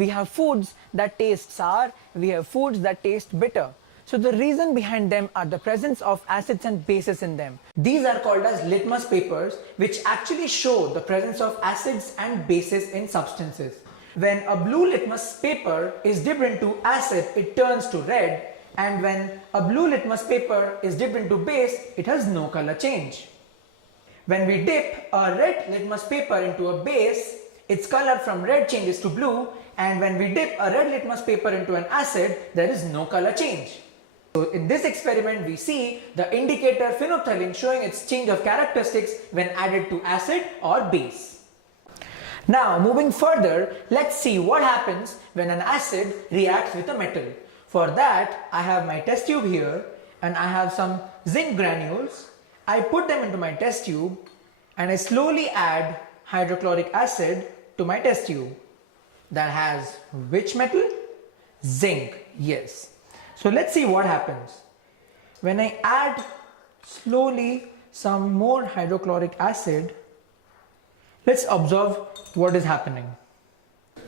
we have foods that taste sour, we have foods that taste bitter. So the reason behind them are the presence of acids and bases in them. These are called as litmus papers, which actually show the presence of acids and bases in substances. When a blue litmus paper is dipped into acid, it turns to red, and when a blue litmus paper is dipped into base, it has no color change. When we dip a red litmus paper into a base, its color from red changes to blue, and when we dip a red litmus paper into an acid, there is no color change. So in this experiment, we see the indicator phenolphthalein showing its change of characteristics when added to acid or base. Now moving further, let's see what happens when an acid reacts with a metal. For that, I have my test tube here and I have some zinc granules. I put them into my test tube and I slowly add hydrochloric acid to my test tube. That has which metal? Zinc, yes. So let's see what happens. When I add slowly some more hydrochloric acid, let's observe what is happening.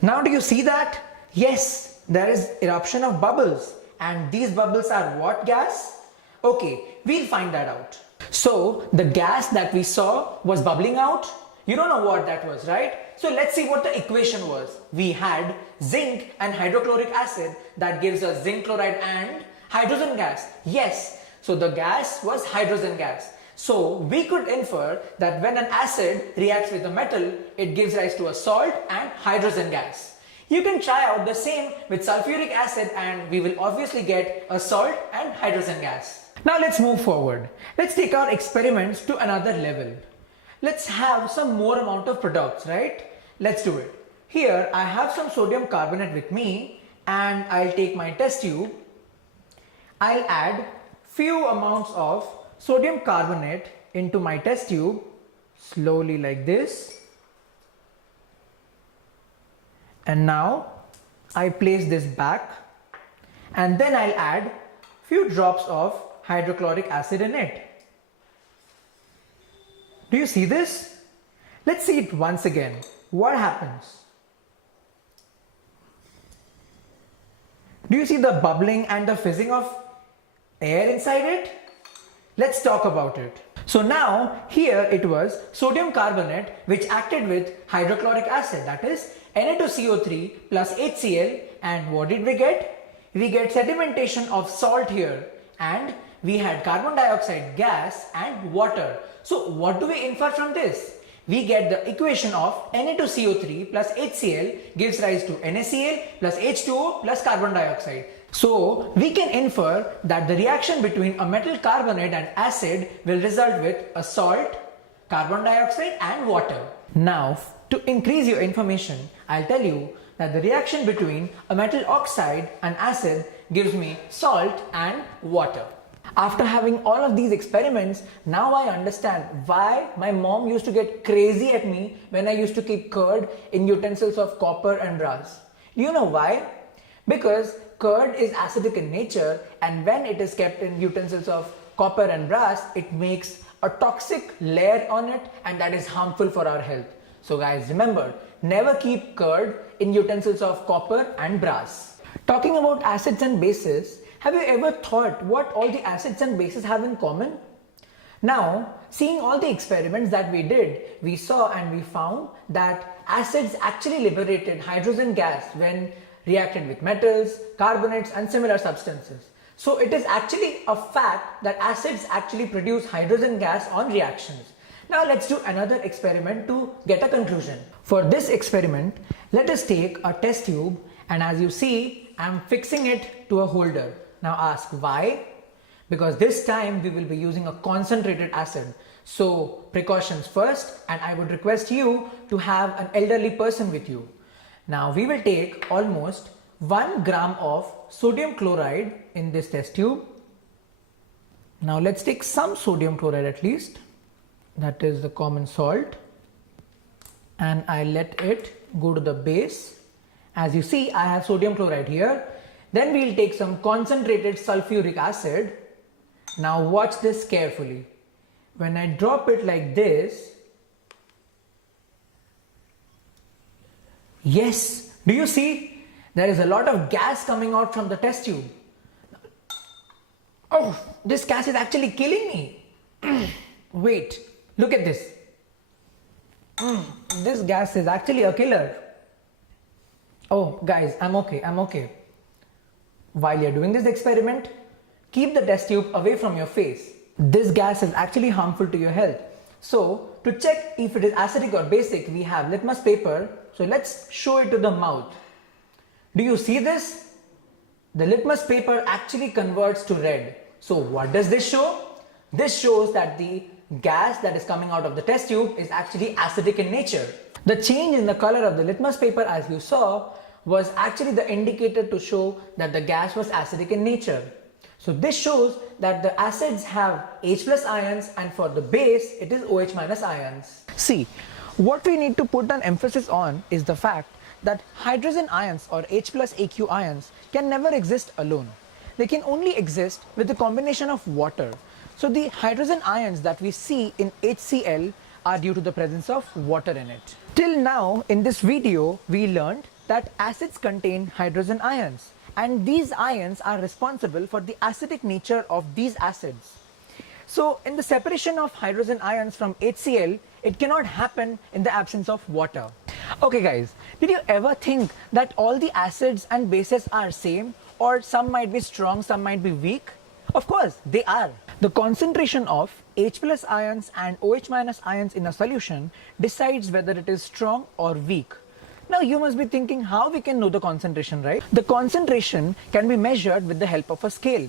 Now do you see that? Yes, there is eruption of bubbles, and these bubbles are what gas? Okay, we'll find that out. So the gas that we saw was bubbling out. You don't know what that was, right? So let's see what the equation was. We had zinc and hydrochloric acid that gives us zinc chloride and hydrogen gas. Yes, so the gas was hydrogen gas. So we could infer that when an acid reacts with a metal, it gives rise to a salt and hydrogen gas. You can try out the same with sulfuric acid and we will obviously get a salt and hydrogen gas. Now let's move forward. Let's take our experiments to another level. Let's have some more amount of products, right? Let's do it. Here I have some sodium carbonate with me and I'll take my test tube. I'll add few amounts of sodium carbonate into my test tube, slowly like this. And now I place this back and then I'll add few drops of hydrochloric acid in it. Do you see this? Let's see it once again. What happens? Do you see the bubbling and the fizzing of air inside it? Let's talk about it. So now here it was sodium carbonate which acted with hydrochloric acid, that is Na2CO3 plus HCl, and what did we get? We get sedimentation of salt here and we had carbon dioxide gas and water. So what do we infer from this? We get the equation of Na2CO3 plus HCl gives rise to NaCl plus H2O plus carbon dioxide. So we can infer that the reaction between a metal carbonate and acid will result with a salt, carbon dioxide and water. Now to increase your information, I'll tell you that the reaction between a metal oxide and acid gives me salt and water. After having all of these experiments, now I understand why my mom used to get crazy at me when I used to keep curd in utensils of copper and brass. Do you know why? Because curd is acidic in nature, and when it is kept in utensils of copper and brass, it makes a toxic layer on it, and that is harmful for our health. So guys, remember, never keep curd in utensils of copper and brass. Talking about acids and bases, have you ever thought what all the acids and bases have in common? Now, seeing all the experiments that we did, we saw and we found that acids actually liberated hydrogen gas when reacted with metals, carbonates and similar substances. So it is actually a fact that acids actually produce hydrogen gas on reactions. Now let's do another experiment to get a conclusion. For this experiment, let us take a test tube, and as you see, I am fixing it to a holder. Now ask why? Because this time we will be using a concentrated acid. So precautions first, and I would request you to have an elderly person with you. Now we will take almost 1 gram of sodium chloride in this test tube. Now let's take some sodium chloride at least, that is the common salt, and I let it go to the base. As you see, I have sodium chloride here. Then we'll take some concentrated sulfuric acid. Now watch this carefully. When I drop it like this, yes, do you see? There is a lot of gas coming out from the test tube. Oh, this gas is actually killing me. Wait, look at this. This gas is actually a killer. Oh, guys, I'm okay. While you're doing this experiment, keep the test tube away from your face. This gas is actually harmful to your health. So, to check if it is acidic or basic, we have litmus paper. So, let's show it to the mouth. Do you see this? The litmus paper actually converts to red. So, what does this show? This shows that the gas that is coming out of the test tube is actually acidic in nature. The change in the color of the litmus paper, as you saw, was actually the indicator to show that the gas was acidic in nature. So this shows that the acids have H plus ions, and for the base it is OH minus ions. See, what we need to put an emphasis on is the fact that hydrogen ions or H plus AQ ions can never exist alone. They can only exist with a combination of water. So the hydrogen ions that we see in HCl are due to the presence of water in it. Till now in this video we learned that acids contain hydrogen ions, and these ions are responsible for the acidic nature of these acids. So in the separation of hydrogen ions from HCl, it cannot happen in the absence of water. Okay guys, did you ever think that all the acids and bases are same, or some might be strong, some might be weak? Of course, they are. The concentration of H plus ions and OH minus ions in a solution decides whether it is strong or weak. Now you must be thinking how we can know the concentration, right? The concentration can be measured with the help of a scale.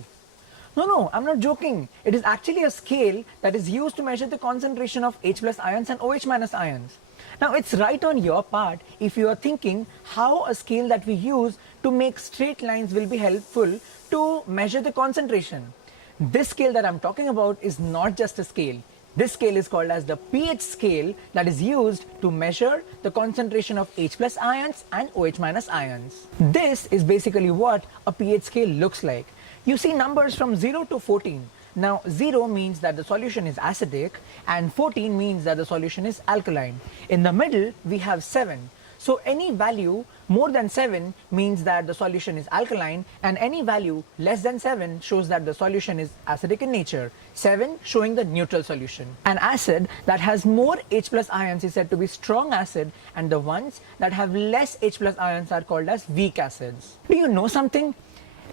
No, I'm not joking. It is actually a scale that is used to measure the concentration of H plus ions and OH minus ions. Now it's right on your part if you are thinking how a scale that we use to make straight lines will be helpful to measure the concentration. This scale that I'm talking about is not just a scale. This scale is called as the pH scale that is used to measure the concentration of H plus ions and OH minus ions. This is basically what a pH scale looks like. You see numbers from 0 to 14. Now 0 means that the solution is acidic and 14 means that the solution is alkaline. In the middle we have 7. So any value more than 7 means that the solution is alkaline, and any value less than 7 shows that the solution is acidic in nature. 7 showing the neutral solution. An acid that has more H plus ions is said to be strong acid, and the ones that have less H plus ions are called as weak acids. Do you know something?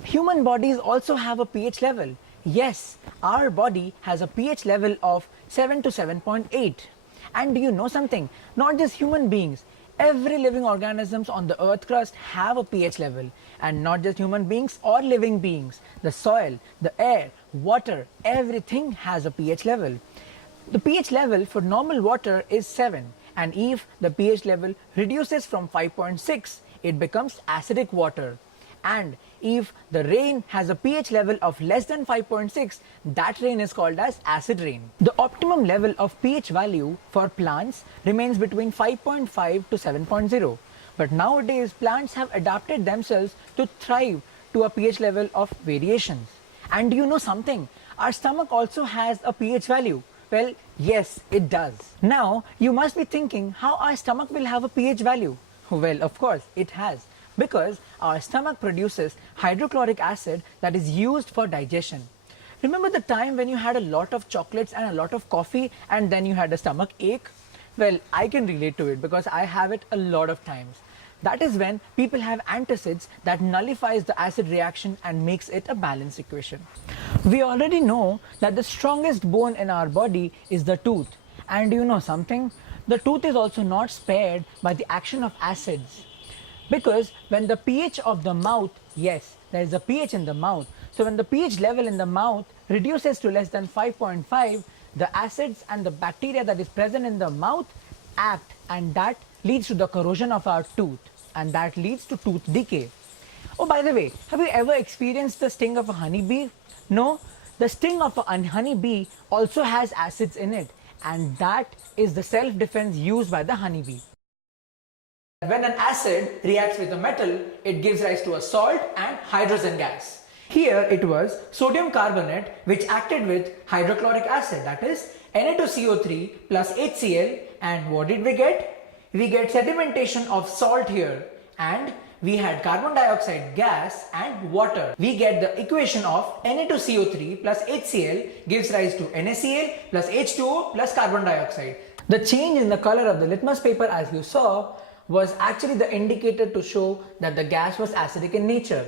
Human bodies also have a pH level. Yes, our body has a pH level of 7 to 7.8. And do you know something? Not just human beings. Every living organisms on the earth crust have a pH level, and not just human beings or living beings. The soil, the air, water, everything has a pH level. The pH level for normal water is 7, and if the pH level reduces from 5.6, it becomes acidic water. And if the rain has a pH level of less than 5.6, that rain is called as acid rain. The optimum level of pH value for plants remains between 5.5 to 7.0. But nowadays plants have adapted themselves to thrive to a pH level of variations. And do you know something? Our stomach also has a pH value. Well, yes, it does. Now, you must be thinking how our stomach will have a pH value. Well, of course, it has. Because our stomach produces hydrochloric acid that is used for digestion. Remember the time when you had a lot of chocolates and a lot of coffee and then you had a stomach ache? Well, I can relate to it because I have it a lot of times. That is when people have antacids that nullifies the acid reaction and makes it a balanced equation. We already know that the strongest bone in our body is the tooth. And you know something? The tooth is also not spared by the action of acids. Because when the pH of the mouth, yes, there is a pH in the mouth. So when the pH level in the mouth reduces to less than 5.5, the acids and the bacteria that is present in the mouth act, and that leads to the corrosion of our tooth, and that leads to tooth decay. Oh, by the way, have you ever experienced the sting of a honeybee? No? The sting of a honeybee also has acids in it, and that is the self-defense used by the honeybee. When an acid reacts with a metal, it gives rise to a salt and hydrogen gas. Here it was sodium carbonate which acted with hydrochloric acid, that is Na2CO3 plus HCl, and what did we get? We get sedimentation of salt here, and we had carbon dioxide gas and water. We get the equation of Na2CO3 plus HCl gives rise to NaCl plus H2O plus carbon dioxide. The change in the color of the litmus paper, as you saw, was actually the indicator to show that the gas was acidic in nature.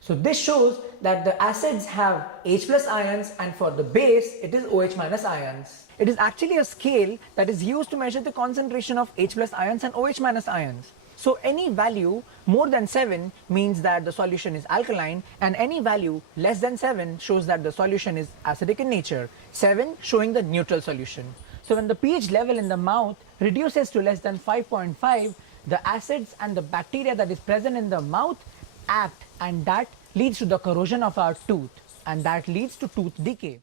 So this shows that the acids have H plus ions and for the base it is OH minus ions. It is actually a scale that is used to measure the concentration of H plus ions and OH minus ions. So any value more than 7 means that the solution is alkaline, and any value less than 7 shows that the solution is acidic in nature, 7 showing the neutral solution. So when the pH level in the mouth reduces to less than 5.5, the acids and the bacteria that is present in the mouth act, and that leads to the corrosion of our tooth, and that leads to tooth decay.